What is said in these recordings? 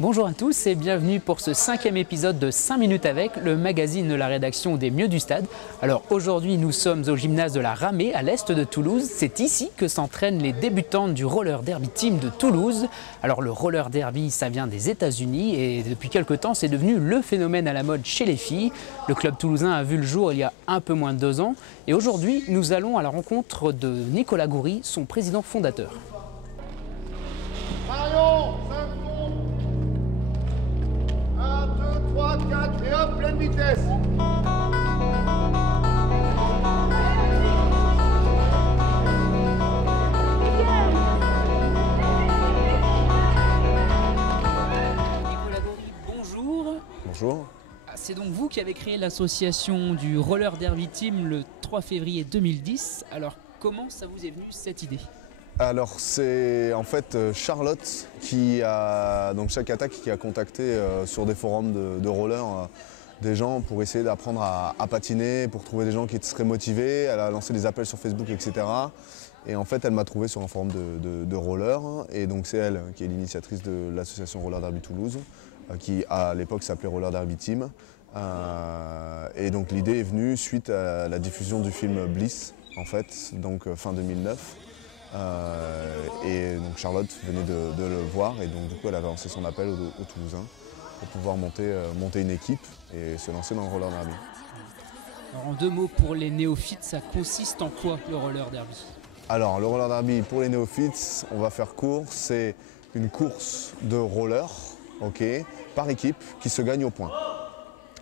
Bonjour à tous et bienvenue pour ce 5e épisode de 5 minutes avec, le magazine de la rédaction des Mieux du Stade. Alors aujourd'hui nous sommes au gymnase de la Ramée à l'est de Toulouse. C'est ici que s'entraînent les débutantes du Roller Derby Team de Toulouse. Alors le Roller Derby ça vient des États-Unis et depuis quelques temps c'est devenu le phénomène à la mode chez les filles. Le club toulousain a vu le jour il y a un peu moins de 2 ans et aujourd'hui nous allons à la rencontre de Nicolas Goury, son président fondateur. Marion, 5 secondes. 1, 2, 3, 4 et hop, pleine vitesse. Nicolas Goury, bonjour. Bonjour. C'est donc vous qui avez créé l'association du Roller Derby Team le 3 février 2010. Alors comment ça vous est venu cette idée ? Alors c'est en fait Charlotte qui a, donc chaque attaque qui a contacté sur des forums de roller des gens pour essayer d'apprendre à patiner, pour trouver des gens qui seraient motivés. Elle a lancé des appels sur Facebook, etc. Et en fait elle m'a trouvé sur un forum de roller et donc c'est elle qui est l'initiatrice de l'association Roller Derby Toulouse qui à l'époque s'appelait Roller Derby Team. Et donc l'idée est venue suite à la diffusion du film Bliss en fait, donc fin 2009. Et donc Charlotte venait de le voir et donc du coup elle avait lancé son appel aux Toulousains pour pouvoir monter une équipe et se lancer dans le roller derby. Alors en 2 mots pour les néophytes, ça consiste en quoi le roller derby ? Alors le roller derby pour les néophytes, on va faire court, c'est une course de roller, ok, par équipe qui se gagne au point.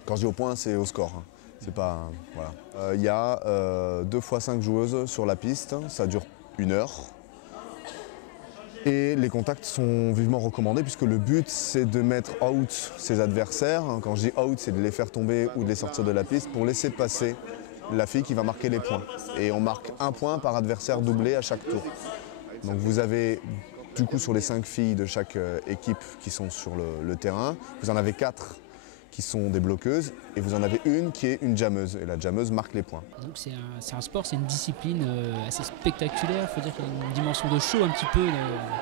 Quand je dis au point, c'est au score. Hein. C'est pas, voilà. Il y a 2 fois 5 joueuses sur la piste, ça dure 1 heure. Et les contacts sont vivement recommandés puisque le but c'est de mettre out ses adversaires. Quand je dis out, c'est de les faire tomber ou de les sortir de la piste pour laisser passer la fille qui va marquer les points. Et on marque 1 point par adversaire doublé à chaque tour. Donc vous avez du coup sur les 5 filles de chaque équipe qui sont sur le terrain, vous en avez 4 qui sont des bloqueuses et vous en avez une qui est une jammeuse et la jammeuse marque les points. Donc c'est un sport, c'est une discipline assez spectaculaire, il faut dire qu'il y a une dimension de show un petit peu.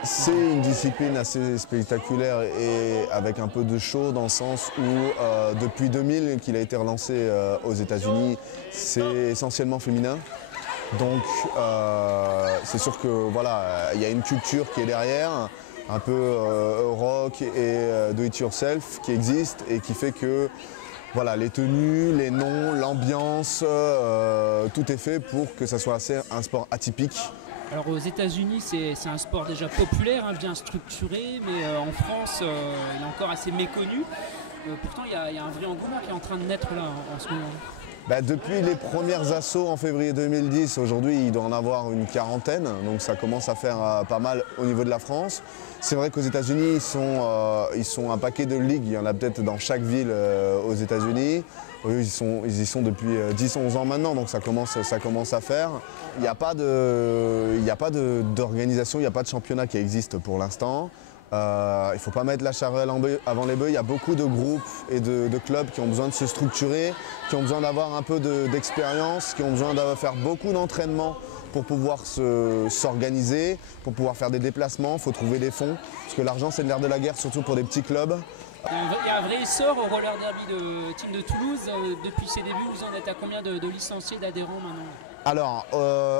C'est une discipline assez spectaculaire et avec un peu de show dans le sens où depuis 2000 qu'il a été relancé aux États-Unis, c'est essentiellement féminin. Donc c'est sûr que voilà, il y a une culture qui est derrière, un peu rock et do it yourself qui existe et qui fait que voilà, les tenues, les noms, l'ambiance, tout est fait pour que ça soit un sport atypique. Alors aux États-Unis, c'est un sport déjà populaire, hein, bien structuré, mais en France, il est encore assez méconnu. Pourtant, il y a un vrai engouement qui est en train de naître là en ce moment. Depuis les premières assauts en février 2010, aujourd'hui il doit en avoir une 40aine, donc ça commence à faire pas mal au niveau de la France. C'est vrai qu'aux États-Unis, ils sont un paquet de ligues, il y en a peut-être dans chaque ville aux États-Unis. Ils y sont depuis 10-11 ans maintenant, donc ça commence à faire. Il n'y a pas d'organisation, il n'y a pas de championnat qui existe pour l'instant. Il ne faut pas mettre la charrue avant les bœufs, il y a beaucoup de groupes et de clubs qui ont besoin de se structurer, qui ont besoin d'avoir un peu d'expérience, qui ont besoin de faire beaucoup d'entraînement pour pouvoir s'organiser, pour pouvoir faire des déplacements, il faut trouver des fonds, parce que l'argent c'est le nerf de la guerre, surtout pour des petits clubs. Il y a un vrai essor au roller derby de Team de Toulouse. Depuis ses débuts, vous en êtes à combien de licenciés, d'adhérents maintenant ? Alors,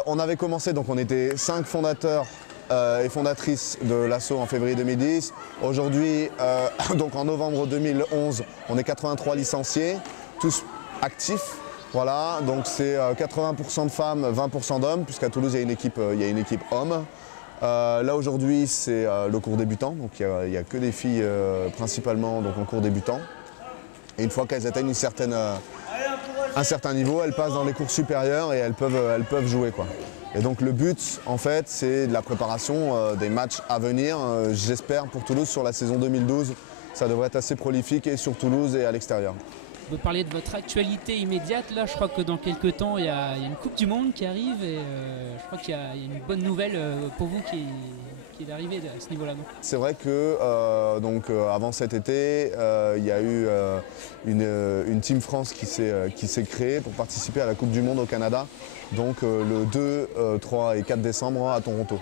on avait commencé, donc on était 5 fondateurs et fondatrice de l'asso en février 2010. Aujourd'hui, donc en novembre 2011, on est 83 licenciés, tous actifs. Voilà, donc c'est 80% de femmes, 20% d'hommes, puisqu'à Toulouse il y a une équipe homme. Là aujourd'hui c'est le cours débutant, donc il n'y a que des filles principalement donc, en cours débutant. Et une fois qu'elles atteignent un certain niveau, elles passent dans les cours supérieurs et elles peuvent jouer, quoi. Et donc le but en fait c'est de la préparation des matchs à venir, j'espère pour Toulouse sur la saison 2012. Ça devrait être assez prolifique et sur Toulouse et à l'extérieur. Vous parlez de votre actualité immédiate, là je crois que dans quelques temps il y a une Coupe du Monde qui arrive et je crois qu'il y a une bonne nouvelle pour vous qui est arrivée à ce niveau-là. C'est vrai que avant cet été, il y a eu une Team France qui s'est créée pour participer à la Coupe du Monde au Canada, donc le 2, 3 et 4 décembre à Toronto.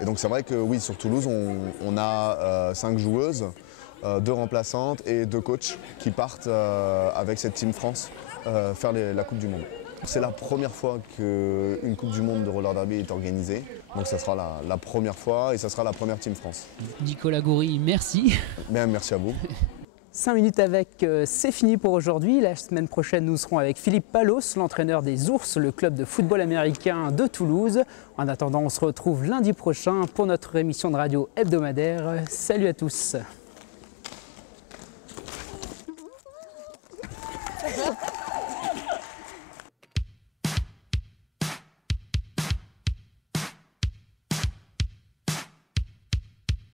Et donc c'est vrai que oui, sur Toulouse, on a 5 joueuses 2 remplaçantes et 2 coachs qui partent avec cette Team France faire la Coupe du Monde. C'est la première fois qu'une Coupe du Monde de roller derby est organisée. Donc ça sera la première fois et ça sera la première Team France. Nicolas Goury, merci. Bien, merci à vous. 5 minutes avec, c'est fini pour aujourd'hui. La semaine prochaine, nous serons avec Philippe Palos, l'entraîneur des Ours, le club de football américain de Toulouse. En attendant, on se retrouve lundi prochain pour notre émission de radio hebdomadaire. Salut à tous.